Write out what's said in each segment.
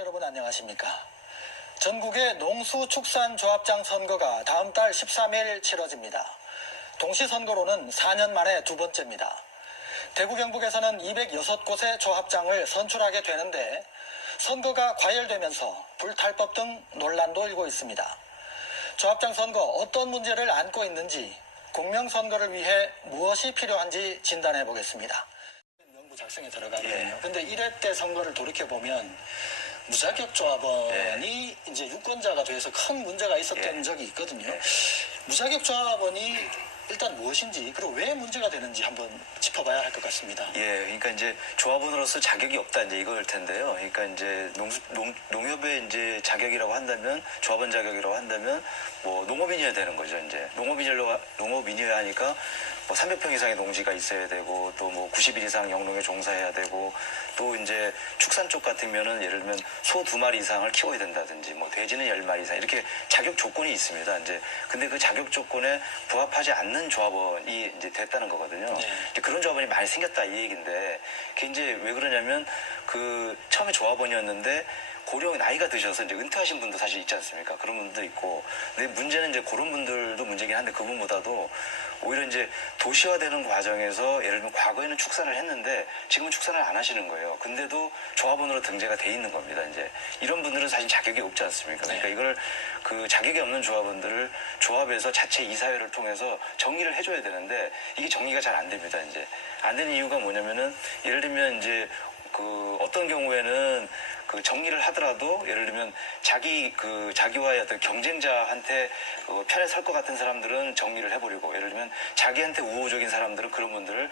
여러분 안녕하십니까. 전국의 농수축산조합장 선거가 다음 달 13일 치러집니다. 동시선거로는 4년 만에 두 번째입니다. 대구 경북에서는 206곳의 조합장을 선출하게 되는데 선거가 과열되면서 불탈법 등 논란도 일고 있습니다. 조합장 선거 어떤 문제를 안고 있는지, 공명선거를 위해 무엇이 필요한지 진단해 보겠습니다. 명부 작성에 들어가거든요. 근데 1회 때 선거를 돌이켜보면 무자격 조합원이 이제 유권자가 돼서 큰 문제가 있었던 적이 있거든요. 무자격 조합원이 일단 무엇인지, 그리고 왜 문제가 되는지 한번 짚어봐야 할 것 같습니다. 그러니까 이제 조합원으로서 자격이 없다 이제 이거일 텐데요. 그러니까 이제 농협의 이제 자격이라고 한다면, 조합원 자격이라고 한다면 뭐 농업인이어야 되는 거죠. 이제 농업인이어야 하니까 뭐 300평 이상의 농지가 있어야 되고, 또 뭐 90일 이상 영농에 종사해야 되고, 또 이제 축산 쪽 같으면은 예를 들면 소 2마리 이상을 키워야 된다든지, 뭐 돼지는 10마리 이상, 이렇게 자격 조건이 있습니다. 이제 근데 그 자격 조건에 부합하지 않는 조합원이 이제 됐다는 거거든요. 이제 그런 조합원이 많이 생겼다 이 얘기인데, 그게 이제 왜 그러냐면 그 처음에 조합원이었는데 고령 나이가 드셔서 이제 은퇴하신 분도 사실 있지 않습니까? 그런 분도 있고. 근데 문제는 이제 그런 분들도 문제긴 한데, 그분보다도 오히려 이제 도시화되는 과정에서 예를 들면 과거에는 축산을 했는데 지금은 축산을 안 하시는 거예요. 근데도 조합원으로 등재가 돼 있는 겁니다. 이제 이런 분들은 사실 자격이 없지 않습니까? 그러니까 이걸 그 자격이 없는 조합원들을 조합에서 자체 이사회를 통해서 정리를 해줘야 되는데, 이게 정리가 잘 안 됩니다. 이제 안 되는 이유가 뭐냐면은, 예를 들면 이제 그 어떤 경우에는 그 정리를 하더라도 예를 들면 자기와의 어떤 경쟁자한테 편에 설 것 같은 사람들은 정리를 해버리고, 예를 들면 자기한테 우호적인 사람들은 그런 분들을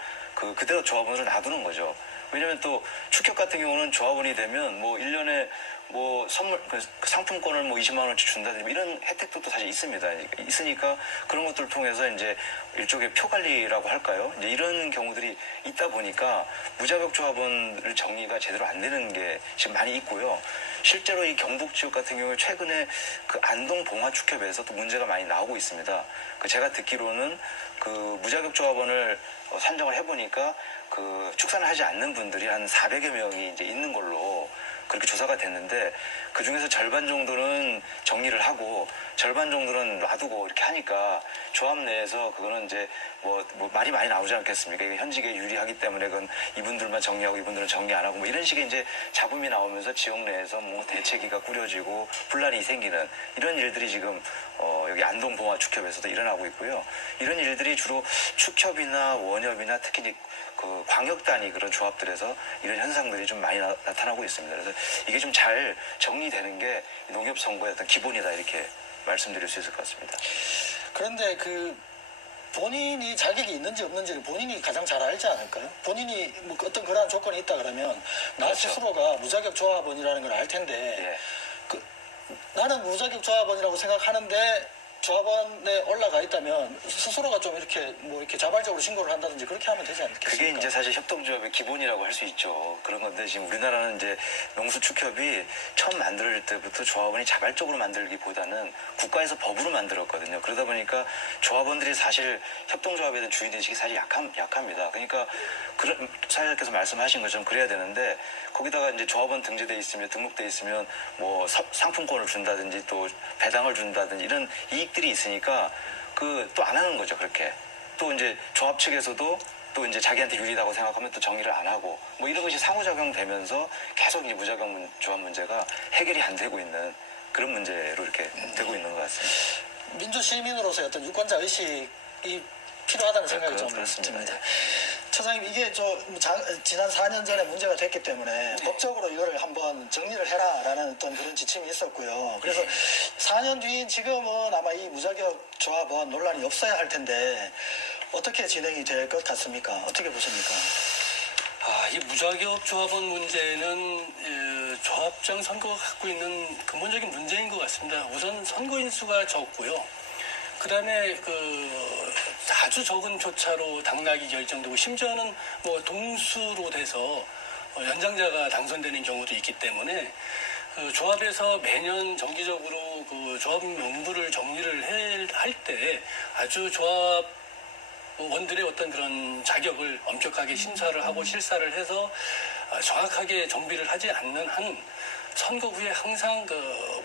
그대로 조합원으로 놔두는 거죠. 왜냐면 또 축협 같은 경우는 조합원이 되면 뭐 1년에 뭐 선물, 상품권을 뭐 20만 원어치 준다든지 뭐 이런 혜택도 또 사실 있습니다. 있으니까 그런 것들을 통해서 이제 일종의 표 관리라고 할까요? 이제 이런 경우들이 있다 보니까 무자격 조합원을 정리가 제대로 안 되는 게 지금 많이 있고요. 실제로 이 경북 지역 같은 경우에 최근에 그 안동 봉화 축협에서 또 문제가 많이 나오고 있습니다. 제가 듣기로는 그 무자격 조합원을 산정을 해보니까 그 축산을 하지 않는 분들이 한 400여 명이 이제 있는 걸로 그렇게 조사가 됐는데, 그 중에서 절반 정도는 정리를 하고 절반 정도는 놔두고 이렇게 하니까 조합 내에서 그거는 이제 뭐 말이 많이 나오지 않겠습니까? 이게 현직에 유리하기 때문에 그건 이분들만 정리하고 이분들은 정리 안 하고 뭐 이런 식의 이제 잡음이 나오면서 지역 내에서 뭐 대책위가 꾸려지고 분란이 생기는 이런 일들이 지금 여기 안동 봉화 축협에서도 일어나고 있고요. 이런 일들이 주로 축협이나 원협이나 특히 이제 그 광역단위 그런 조합들에서 이런 현상들이 좀 많이 나타나고 있습니다. 그래서 이게 좀 잘 정리되는 게 농협 선거의 어떤 기본이다, 이렇게 말씀드릴 수 있을 것 같습니다. 그런데 그 본인이 자격이 있는지 없는지를 본인이 가장 잘 알지 않을까요? 본인이 뭐 어떤 그러한 조건이 있다 그러면 나 스스로가 무자격 조합원이라는 걸 알 텐데, 나는 무자격 조합원이라고 생각하는데 조합원에 올라가 있다면 스스로가 좀 이렇게 자발적으로 신고를 한다든지 그렇게 하면 되지 않겠습니까? 그게 이제 사실 협동조합의 기본이라고 할 수 있죠. 그런 건데 지금 우리나라는 이제 농수축협이 처음 만들 때부터 조합원이 자발적으로 만들기보다는 국가에서 법으로 만들었거든요. 그러다 보니까 조합원들이 사실 협동조합에 대한 주인의식이 사실 약합니다. 그러니까 사장님께서 말씀하신 것처럼 그래야 되는데, 거기다가 이제 조합원 등록돼 있으면 뭐 상품권을 준다든지 또 배당을 준다든지 이런 이익들이 있으니까 또 안 하는 거죠. 그렇게 또 이제 조합 측에서도 또 이제 자기한테 유리하다고 생각하면 또 정리를 안 하고 뭐 이런 것이 상호작용 되면서 계속 이제 무자격 조합 문제가 해결이 안 되고 있는 그런 문제로 이렇게 되고 있는 것 같습니다. 민주시민으로서의 어떤 유권자 의식이 필요하다는 생각이 좀 듭니다. 차장님, 이게 지난 4년 전에 문제가 됐기 때문에 법적으로 이거를 한번 정리를 해라라는 어떤 그런 지침이 있었고요. 그래서 4년 뒤인 지금은 아마 이 무자격 조합원 논란이 없어야 할 텐데 어떻게 진행이 될 것 같습니까? 어떻게 보십니까? 이 무자격 조합원 문제는 조합장 선거가 갖고 있는 근본적인 문제인 것 같습니다. 우선 선거인 수가 적고요. 그 다음에 아주 적은 표차로 당락이 결정되고, 심지어는 뭐 동수로 돼서 연장자가 당선되는 경우도 있기 때문에 조합에서 매년 정기적으로 그 조합 명부를 정리를 할 때 아주 조합원들의 어떤 그런 자격을 엄격하게 심사를 하고 실사를 해서 정확하게 정비를 하지 않는 한 선거 후에 항상 그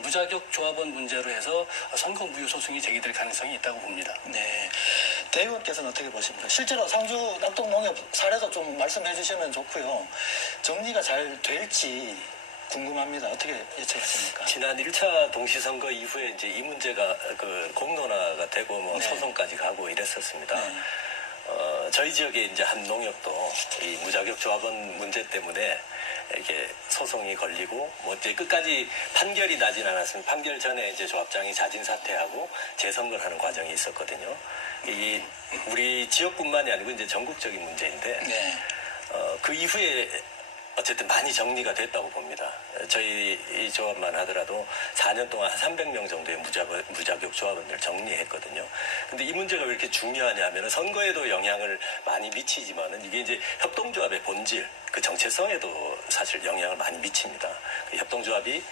무자격 조합원 문제로 해서 선거 무효 소송이 제기될 가능성이 있다고 봅니다. 네. 대의원께서는 어떻게 보십니까? 실제로 상주 낙동농협 사례도 좀 말씀해 주시면 좋고요. 정리가 잘 될지 궁금합니다. 어떻게 예측하십니까? 지난 1차 동시선거 이후에 이제 이 문제가 그 공론화가 되고 뭐 네. 소송까지 가고 이랬었습니다. 네. 저희 지역에 이제 한 농협도 이 무자격 조합원 문제 때문에 이렇게 소송이 걸리고 뭐 이제 끝까지 판결이 나진 않았습니다. 판결 전에 이제 조합장이 자진 사퇴하고 재선거를 하는 과정이 있었거든요. 이 우리 지역뿐만이 아니고 이제 전국적인 문제인데 네. 그 이후에 어쨌든 많이 정리가 됐다고 봅니다. 저희 이 조합만 하더라도 4년 동안 한 300명 정도의 무자격 조합원들 정리했거든요. 근데 이 문제가 왜 이렇게 중요하냐 하면 선거에도 영향을 많이 미치지만은 이게 이제 협동조합의 본질, 그 정체성에도 사실 영향을 많이 미칩니다. 그 협동조합이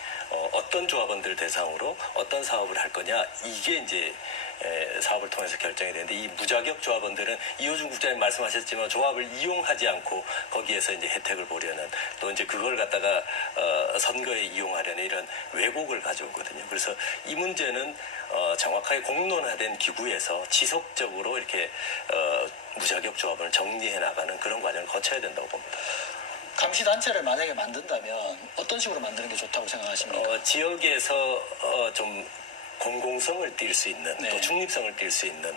어떤 조합원들 대상으로 어떤 사업을 할 거냐, 이게 이제 사업을 통해서 결정이 되는데, 이 무자격 조합원들은 이호준 국장님 말씀하셨지만 조합을 이용하지 않고 거기에서 이제 혜택을 보려는, 또 이제 그걸 갖다가 선거에 이용하려는 이런 왜곡을 가져오거든요. 그래서 이 문제는 정확하게 공론화된 기구에서 지속적으로 이렇게 무자격 조합을 정리해 나가는 그런 과정을 거쳐야 된다고 봅니다. 감시단체를 만약에 만든다면 어떤 식으로 만드는 게 좋다고 생각하십니까? 지역에서 좀 공공성을 띌 수 있는, 네. 또 중립성을 띌 수 있는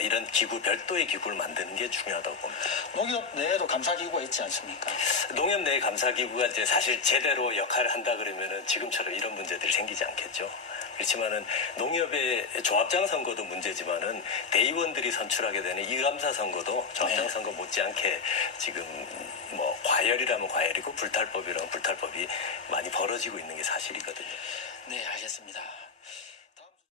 이런 기구, 별도의 기구를 만드는 게 중요하다고 봅니다. 농협 내에도 감사기구가 있지 않습니까? 농협 내 감사기구가 이제 사실 제대로 역할을 한다 그러면은 지금처럼 이런 문제들이 생기지 않겠죠. 그렇지만은 농협의 조합장 선거도 문제지만은 대의원들이 선출하게 되는 이 감사 선거도 조합장 네. 선거 못지않게 지금 뭐 과열이라면 과열이고 불탈법이라면 불탈법이 많이 벌어지고 있는 게 사실이거든요. 네, 알겠습니다.